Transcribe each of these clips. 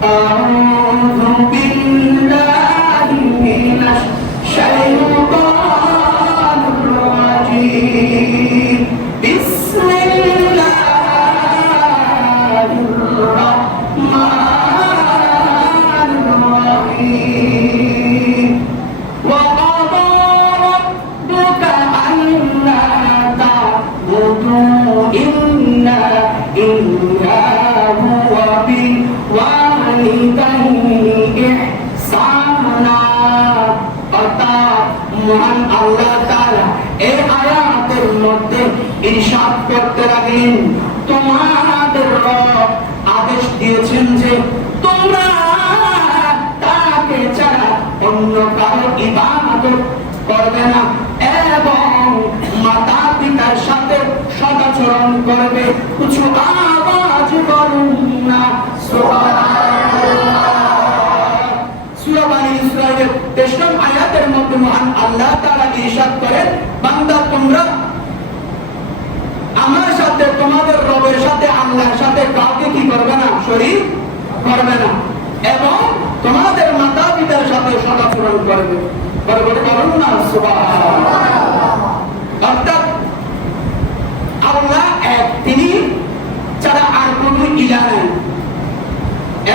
أعوذ بالله من الشيطان الرجيم بسم الله الرحمن الرحيم وقضى ربك ألا تعبدوا إلا إياه وبالوالدين إحسانا অর্থাৎ মহান আল্লাহ তাআলা এই আয়াতের মধ্যে ইরশাদ করতে লাগলেন তোমাদের রব আদেশ দিয়েছেন যে তোমরা তাকে ছাড়া অন্য কারো ইবাদত করবে না এবং মাতা পিতার সাথে সদাচরণ করবে কিছু আওয়াজ করুন না সুবহানাল্লাহ। সূরা বনী ইসরাঈলের 23 আয়াতের মধ্যে মহান আল্লাহ তাআলা ইরশাদ করেন বান্দা তোমরা আমার সাথে তোমাদের রবের সাথে আল্লাহর সাথে কাউকে কি করবে না শরীক করবে না এবং তোমাদের মাতা পিতার সাথে সদাচরণ করবে করুন না সুবহানাল্লাহ। অর্থাৎ আল্লাহ এক, তিনি ছাড়া আর কোনো ইলাহ নাই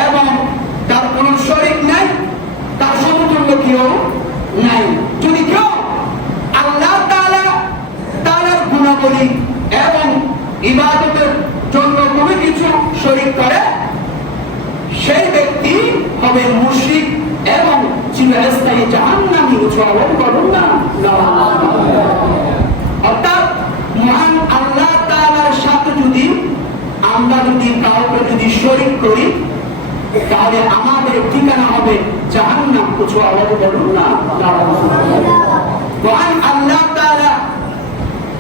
এবং তার কোনো শরীক নাই, তার সমতুল্য কেউ নাই। যদি কেউ আল্লাহ তাআলার গুণাবলী এবং ইবাদতের জন্য কোনো কিছু শরীক করে সেই ব্যক্তি হবে মুশরিক এবং চিরস্থায়ী জাহান্নামী। উচ্চারণ করুন না। অর্থাৎ মহান আল্লাহ তাআলার সাথে যদি আমরা কাউকে শরীক করি তাহলে আমাদের ঠিকানা হবে জাহান্নাম। কিছু আওয়াজ বলুন না। মহান আল্লাহ তাআলা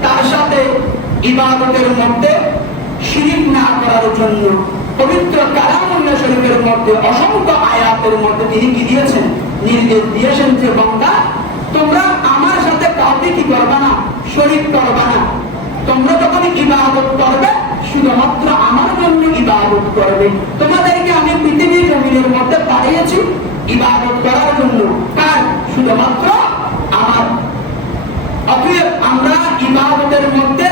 তার সাথে ইবাদতের মধ্যে শিরিক না করার জন্য পবিত্র কালামুল্লাহ শরীফের মধ্যে অসংখ্য আয়াতের মধ্যে তিনি কি দিয়েছেন, নির্দেশ দিয়েছেন যে বান্দা তোমরা আমার সাথে কাউকে কি করবে না, শরীক করবে না। তোমরা যখন ইবাদত করবে শুধুমাত্র আমার জন্য ইবাদত করবে। তোমাদেরকে আমি পৃথিবীর জমিনের মধ্যে পাঠিয়েছি ইবাদত করার জন্য, কার? শুধুমাত্র আমার। অতএব আমরা ইবাদতের মধ্যে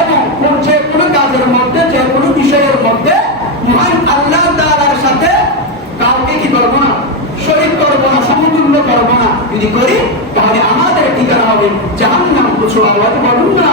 এবং যে কোনো কাজের মধ্যে, যে কোনো বিষয়ের মধ্যে মহান আল্লাহ তাআলার সাথে কাউকে কি করব না, শরীক করব না, সমতুল্য করব না। যদি করি তাহলে আমাদের ঠিকানা হবে জাহান্নাম। কিছু আওয়াজ বলুন না।